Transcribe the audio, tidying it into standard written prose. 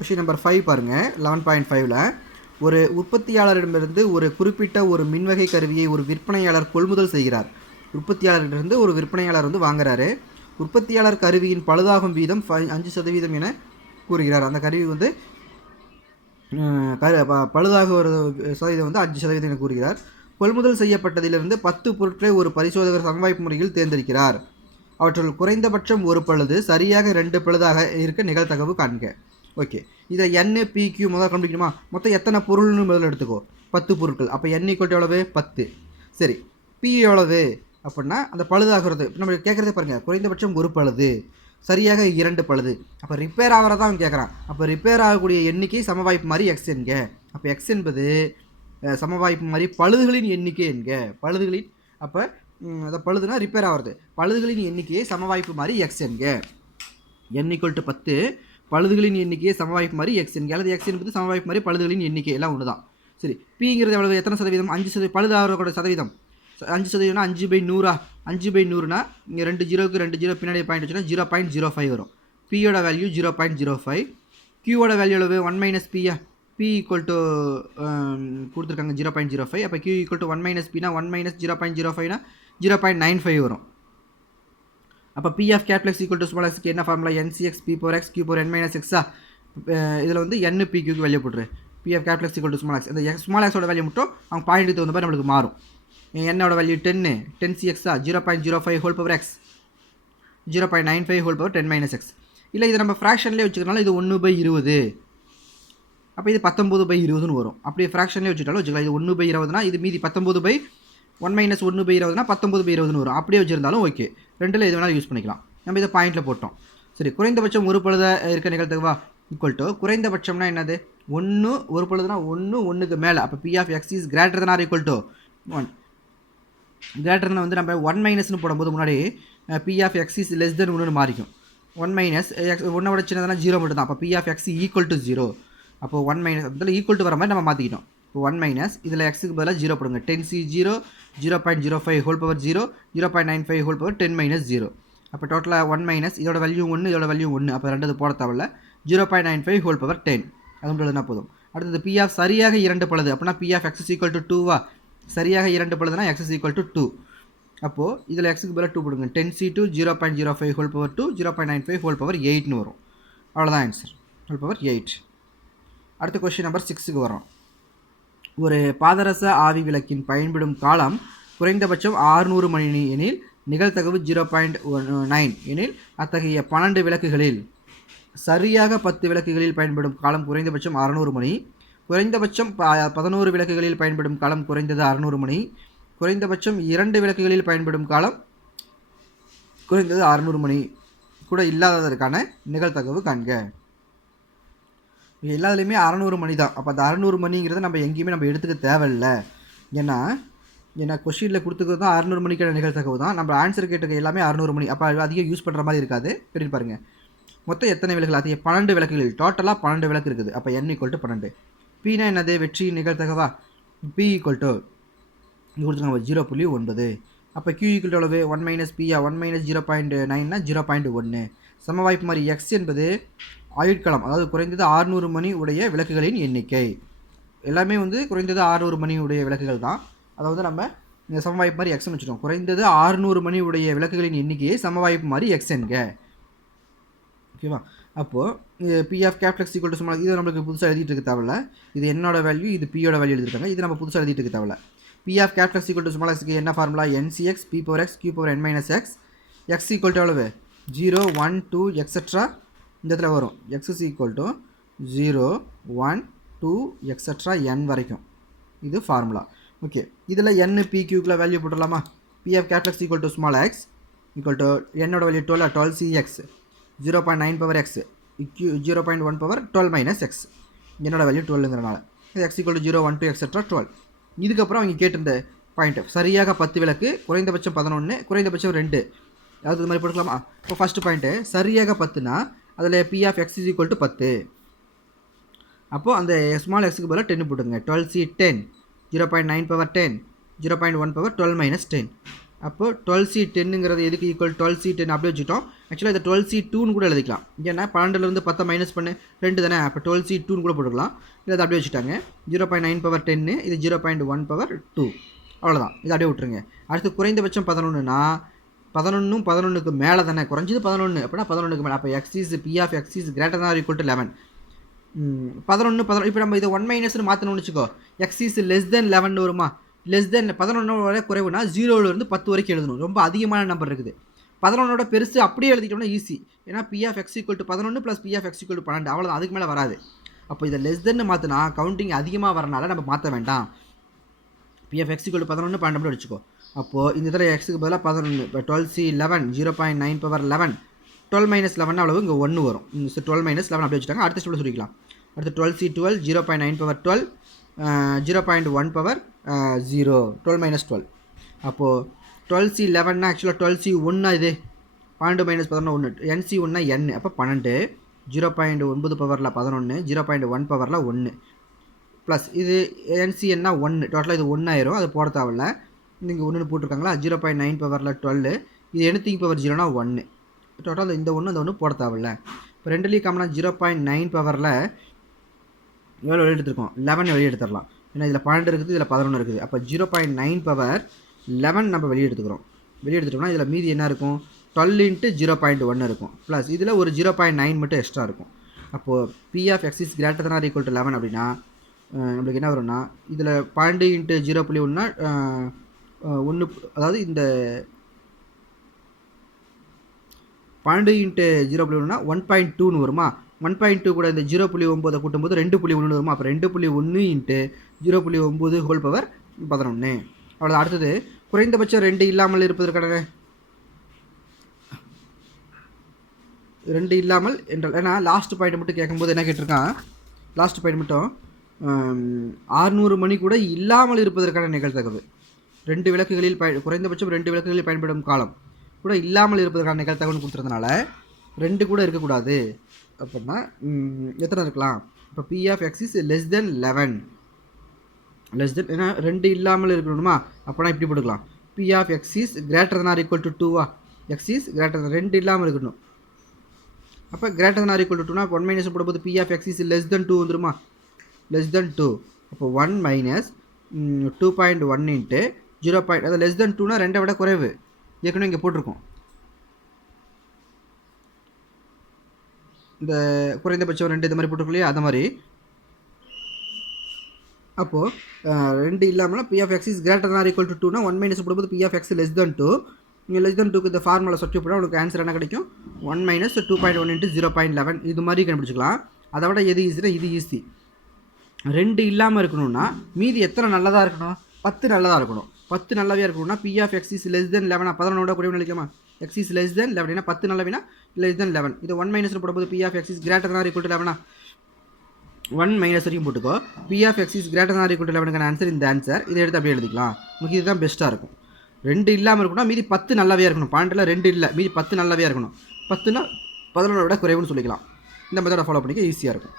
Question number 5 பாருங்கள் 11.5ல் ஒரு உற்பத்தியாளரிடமிருந்து ஒரு குறிப்பிட்ட ஒரு மின்வகை கருவியை ஒரு விற்பனையாளர் கொள்முதல் செய்கிறார். உற்பத்தியாளரிடமிருந்து ஒரு விற்பனையாளர் வந்து வாங்குறாரு. உற்பத்தியாளர் கருவியின் பழுதாகும் வீதம் 5% என கூறுகிறார். அந்த கருவி வந்து பழுதாக ஒரு சதவீதம் வந்து 5% என கூறுகிறார். கொள்முதல் செய்யப்பட்டதிலிருந்து 10 பொருட்களை ஒரு பரிசோதகர் சமவாய்ப்பு முறையில் தேர்ந்தெடுக்கிறார். அவற்றுள் குறைந்தபட்சம் ஒரு பழுது சரியாக 2 பழுதாக இருக்க நிகழ்தகவு காண்க. ஓகே, இதை N PQ முதல் கண்டுபிடிக்கணுமா? மொத்தம் எத்தனை பொருள்னு முதல்ல எடுத்துக்கோ. 10 பொருட்கள். அப்போ N = எவ்வளவு? 10. சரி, P எவ்வளவு அப்படின்னா அந்த பழுதாகிறது. நம்ம கேட்குறதே பாருங்கள், குறைந்தபட்சம் ஒரு பழுது சரியாக 2 பழுது. அப்போ ரிப்பேர் ஆகிறதா அவன் கேட்குறான். அப்போ ரிப்பேர் ஆகக்கூடிய எண்ணிக்கை சமவாய்ப்பு மாதிரி எக்ஸ் என்க. அப்போ எக்ஸ் என்பது சமவாய்ப்பு மாதிரி பழுதுகளின் எண்ணிக்கை என்க. பழுதுகளின் அப்போ அந்த பழுதுனா ரிப்பேர் ஆகிறது. பழுதுகளின் எண்ணிக்கையை சமவாய்ப்பு மாதிரி எக்ஸ் என்க. N = 10, பழுதுகளின் எண்ணிக்கையை சமவாய்ப்பு மாதிரி எக்ஸ் என்க. அல்லது எக்ஸ் என்பது சமவாய்ப்பு மாதிரி பழுதுகளின் எண்ணிக்கை, எல்லாம் ஒன்று தான். சரி, Pங்கிறது எவ்வளவு? எத்தனை சதவீதம்? 5%. பழுதாகிறோட சதவீதம் 5%னா 5/100. 5/100னா இங்கே 2 0க்கு 2 0 பின்னாடி பாயிண்ட் வச்சுன்னா 0.05 வரும். Pயோட வேல்யூ 0.05. Qவோட வேல்யூ எவ்வளவு? 1 - P. P கொடுத்துருக்காங்க 0.05. அப்போ Q = 1 - Pனா 1 - 0.05னா 0.95 வரும். அப்போ P of capital X = small xக்கு என்ன formula? NCX P/X Q/n - x. இதில் வந்து N PQக்கு வேல்யூ போட்டுரு. P of capital X = small x. இந்த ஸ்மால் எக்ஸோட வேல்யூ மட்டும் அவங்க பாயிண்ட்டுக்கு தகுந்த மாதிரி நம்மளுக்கு மாறும். என்னோட வேல்யூ 10, 10CX 0.05 x 0.95 10 - x. இல்லை இதை நம்ம ஃப்ராக்ஷன்லேயே வச்சுக்கிறனால இது 1/20. அப்போ இது 19/20ன்னு வரும். அப்படியே ஃப்ராக்ஷன்லேயே வச்சுட்டாலும் வச்சுக்கலாம். இது 1/20னா இது மீதி 19/1 - 1/20னா 19/20ன்னு வரும். அப்படியே வச்சுருந்தாலும் ஓகே, ரெண்டில் எது வேணாலும் யூஸ் பண்ணிக்கலாம். நம்ம இதை பாயிண்டில் போட்டோம். சரி, குறைந்தபட்சம் ஒரு பழுத இருக்க நிகழ்த்தகவா = குறைந்தபட்சம்னா என்னது? 1 ஒரு பழுதுனா 1 1க்கு மேலே. அப்போ P of X is greater than or equal to 1. Greater வந்து நம்ம 1 - போடும்போது முன்னாடி P of X is less than 1ன்னு மாறிக்கும். 1 - x 1 விட சின்னதுனா 0 மட்டும் தான். அப்போ P of X = 0. அப்போ 1 - இதில் ஈக்குவல் டு வர மாதிரி நம்ம மாற்றிக்கிட்டோம். இப்போ 1 - இதில் எக்ஸுக்கு பதிலாக 0 போடுங்க. 10C0 0.05 0 0.95 10 - 0. அப்போ டோட்டலாக 1 - இதோட வேல்யூ 1 இதோட வேல்யூ 1. அப்போ ரெண்டு போட தேவையில்ல. 0.95 10 அது மட்டும் எழுதினா போதும். அடுத்தது P of சரியாக 2 பழுது. அப்படின்னா P of X = 2வா? சரியாக 2 பழுதுனா X = 2. அப்போது இதில் எக்ஸுக்கு பதிலாக 2 போடுங்க. 10C2 0.05 2 0.95 8ன்னு வரும். அவ்வளோதான் ஆன்சர். 8. அடுத்த கொஸ்டின் நம்பர் 6க்கு வரோம். ஒரு பாதரச ஆவி விளக்கின் பயன்படும் காலம் குறைந்தபட்சம் 600 மணி எனில் நிகழ்தகவு 0.9 எனில் அத்தகைய 12 விளக்குகளில் சரியாக 10 விளக்குகளில் பயன்படும் காலம் குறைந்தபட்சம் 600 மணி. குறைந்தபட்சம் 11 விளக்குகளில் பயன்படும் காலம் குறைந்தது 600 மணி. குறைந்தபட்சம் 2 விளக்குகளில் பயன்படும் காலம் குறைந்தது 600 மணி கூட இல்லாததற்கான நிகழ்தகவு காண்க. எல்லாத்துலேயுமே 600 மணி தான். அப்போ அந்த 600 மணிங்கிறத நம்ம எங்கேயுமே நம்ம எடுத்துக்க தேவையில்லை. ஏன்னா கொஷினில் கொடுத்துக்கிறது தான் 600 மணிக்கான நிகழ்தகவு தான். நம்ம ஆன்சர் கேட்டுக்க எல்லாமே 600 மணி. அப்போ அதிகம் யூஸ் பண்ணுற மாதிரி இருக்காது. எப்படி பாருங்கள், மொத்தம் எத்தனை விளக்குகள்? அதிக 12 விளக்குகள். டோட்டலாக 12 விளக்கு இருக்குது. அப்போ N = 12. Pனா என்னது? வெற்றியின் நிகழ்தகவா? P = கொடுத்துருக்காங்க 0.9. அப்போ Q = எவ்வளவு? 1 - P. 1 - 0.9னா 0.1. சமவாய்ப்பு மாதிரி X என்பது ஆயுட்காலம், அதாவது குறைந்தது 600 மணி உடைய விளக்குகளின் எண்ணிக்கை. எல்லாமே வந்து குறைந்தது 600 மணி உடைய விளக்குகள் தான். அதாவது நம்ம இந்த சமவாய்ப்பு மாதிரி எக்ஸ்ன்னு வச்சுட்டோம். குறைந்தது 600 மணி உடைய விளக்குகளின் எண்ணிக்கையை சமவாய்ப்பு மாதிரி எக்ஸ் என்க. ஓகேவா? அப்போது P of capital X = small. இது நம்மளுக்கு புதுசாக எழுதிட்டு இருக்க தேவையில்ல. இது என்னோட வேல்யூ, இது Pயோட வேல்யூ எழுதிருக்காங்க. இது நம்ம புதுசாக எழுதிட்டு இருக்க தேவையில்ல. P of capital X = small xக்கு என்ன formula? NCX P/X Q/n - x. X = எவ்வளவு? 0 1 2 எக்ஸட்ரா இந்த இடத்துல வரும். X = 0 1 2 எக்ஸட்ரா n வரைக்கும். இது ஃபார்முலா. ஓகே, இதில் N PQக்குள்ள வேல்யூ போட்டுடலாமா? P of capital X = small x = என்னோட value 12CX 0.9 x Q 0.1 12 - x. என்னோட வேல்யூ 12ங்கிறனால இது X = 0 1 2 எக்ஸட்ரா 12. இதுக்கப்புறம் அவங்க கேட்டிருந்த பாயிண்ட் சரியாக 10 விளக்கு, குறைந்தபட்சம் 11, குறைந்தபட்சம் 2. அது மாதிரி போட்டுக்கலாமா? இப்போ ஃபஸ்ட்டு பாயிண்ட்டு சரியாக 10னா அதில் P of X = 10. அப்போது அந்த ஸ்மால் எக்ஸுக்கு பதிலாக 10 போட்டுங்க. 12C 10 0.9 10 0.1 12 - 10. அப்போ 12C10ங்கிறது எதுக்கு ஈக்குவல் 12C10 அப்படியே வச்சுட்டோம். ஆக்சுவலாக இதை 12C2ன்னு கூட எழுதிக்கலாம். ஏன்னா 12லேருந்து 10 மைனஸ் பண்ணு 2 தானே, அப்போ 12C2ன்னு கூட போட்டுக்கலாம். இல்லை அதை அப்படியே வச்சுட்டாங்க. 0.9 பவர் 10 இது 0.1 பவர் 2 அவ்வளோதான். இதை அப்படியே விட்டுருங்க. அடுத்து குறைந்தபட்சம் 11னா 11ம் 11க்கு மேலே தானே, குறைஞ்சது 11 அப்படின்னா 11க்கு மேலே. அப்போ exceeds P of exceeds greater than equal to 11. 11 இப்போ நம்ம இதை 1 மைனஸ்னு மாற்றணும்னு வச்சுக்கோ, எக்ஸீஸ் லெஸ் தென் 11 வருமா, லெஸ் தென் 11 வரை குறைவுனா 0லேருந்து 10 வரைக்கும் எழுதணும். ரொம்ப அதிகமான நம்பர் இருக்குது. 11ஓட பெருசு அப்படியே எழுதிட்டோம்னா ஈஸி. ஏன்னா P of X equal to 11 plus P of X equal to 12 அவ்வளோதான், அதுக்கு மேலே வராது. அப்போ இதை லெஸ் தென்னு மாற்றினா கவுண்டிங் அதிகமாக வரனால நம்ம மாற்ற வேண்டாம். P of X equal to 11 12 வச்சுக்கோ. அப்போது இந்த இதில் எக்ஸுக்கு பதிலாக 11. இப்போ 12C11 0.9 பவர் 11 12 மைனஸ் 11 அவ்வளவு இங்கே 1 வரும். 12 மைனஸ் 11 அப்படி வச்சுட்டாங்க. அடுத்த ஸ்டெப்பில் சொல்லிக்கலாம். அடுத்து 12C12 0.9 பவர் 12 0.1 பவர் 0 12 மைனஸ் 12. அப்போது 12C11 ஆக்சுவலாக 12C1 இது 12 மைனஸ் 11 1 NC1 n அப்போ 12 0.9 பவரில் 11 0.1 பவரில் 1 ப்ளஸ் இது NCன்னா 1 டோட்டலாக இது 1 ஆயிரும். அது போட தேவையில்ல, நீங்கள் 1 போட்டிருக்காங்களா. 0.9 பவரில் 12 இது எனிதிங் பவர் 0னா 1 டோட்டல் இந்த 1 அந்த 1 போட தேவையில்ல. இப்போ ரெண்டுலேயும் காமனாக 0.9 பவரில் எவ்வளோ வெளியே எடுத்துருக்கோம், 11 வெளியே எடுத்துடலாம். ஏன்னா இதில் 12 இருக்குது, இதில் 11 இருக்குது. அப்போ 0.9 பவர் 11 நம்ம வெளியே எடுத்துக்கிறோம். வெளியே எடுத்துட்டோம்னா இதில் மீதி என்ன இருக்கும், 12 × 0.1 இருக்கும். ப்ளஸ் இதில் ஒரு 0.9 மட்டும் எக்ஸ்ட்ரா இருக்கும். அப்போது P of X is greater than or equal to 11 அப்படின்னா நம்மளுக்கு என்ன வரும்னா, இதில் 12 × 0.1னா 1, அதாவது இந்த 12 × 0.1னா 1.2ன்னு வருமா. 1.2 கூட இந்த 0.9 கூட்டும்போது 2.1 வருமா. அப்போ 2.1 × 0.9 ஹோல் பவர் 11 அவ்வளோ. அடுத்தது குறைந்தபட்சம் 2 இல்லாமல் இருப்பதற்கான 2 இல்லாமல் என்றால், ஏன்னா லாஸ்ட் பாயிண்ட் மட்டும் கேட்கும்போது என்ன கேட்டிருக்கான், லாஸ்ட் பாயிண்ட் மட்டும் 600 மணி கூட இல்லாமல் இருப்பதற்கான நிகழ்தகவு. 2 விளக்குகளில் குறைந்தபட்சம் 2 விளக்குகளில் பயன்படும் காலம் கூட இல்லாமல் இருப்பதற்கான நிகழ்தகவுன்னு கொடுத்துறதுனால 2 கூட இருக்கக்கூடாது. அப்படின்னா எத்தனை இருக்கலாம், இப்போ P of X is less than 11 less than, ஏன்னா 2 இல்லாமல் இருக்கணுமா, அப்போனா இப்படி போட்டுக்கலாம். P of X is greater than or equal to 2வா, எக்ஸ் இஸ் கிரேட்டர் தன் 2 இல்லாமல் இருக்கணும். அப்போ greater than or equal to 2னா 1 மைனஸ் போடும்போது P of X is less than 2 வந்துருமா, லெஸ் தென் 2. அப்போ 1 மைனஸ் 2.1 × 0. அது லெஸ் தென் 2னா 2 விட குறைவு, ஏற்கனவே இங்கே போட்டிருக்கோம். இந்த குறைந்தபட்சம் 2 இந்த மாதிரி போட்டிருக்கலையே, அந்த மாதிரி. அப்போது 2 இல்லாமல் P of X is greater than or equal to 2னா 1 மைனஸ் போடும்போது P of X less than 2. இங்கே லெஸ் தென் 2க்கு இந்த ஃபார்முலா சப்ஸ்டிட்யூட் பண்ணால் உங்களுக்கு ஆன்சர் என்ன கிடைக்கும், 1 மைனஸ் 2.1 × 0.11 இது மாதிரி கண்டுபிடிச்சிக்கலாம். அதை விட எது ஈஸினா இது ஈஸி. 2 இல்லாமல் இருக்கணும்னா மீதி எத்தனை நல்லதாக இருக்கணும், 10 நல்லதாக இருக்கணும். 10 நல்லவே இருக்கணும்னா P of X is less than 11 11ஓட கூட நினைக்கலாமா, எக்ஸ் இஸ் லெஸ் தென் 11 10 நல்லவினா லெஸ் தென் 11. இது 1 மைனஸ் போடும்போது P of X is greater than or equal to 11 1 minus வரைக்கும் போட்டுக்கோ. P of X is greater than or equal to 11க்கான answer இந்த ஆன்சர். இதை எடுத்து அப்படியே எழுதிக்கலாம். உங்களுக்கு இதுதான் பெஸ்ட்டாக இருக்கும். 2 இல்லாமல் இருக்கணும்னா மீதி 10 நல்லாவே இருக்கணும். 12ல் 2 இல்லை, மீதி 10 நல்லாவே இருக்கணும். 10னா 11 விட குறைவுன்னு சொல்லிக்கலாம். இந்த மெத்தடை ஃபாலோ பண்ணிக்க ஈஸியாக இருக்கும்.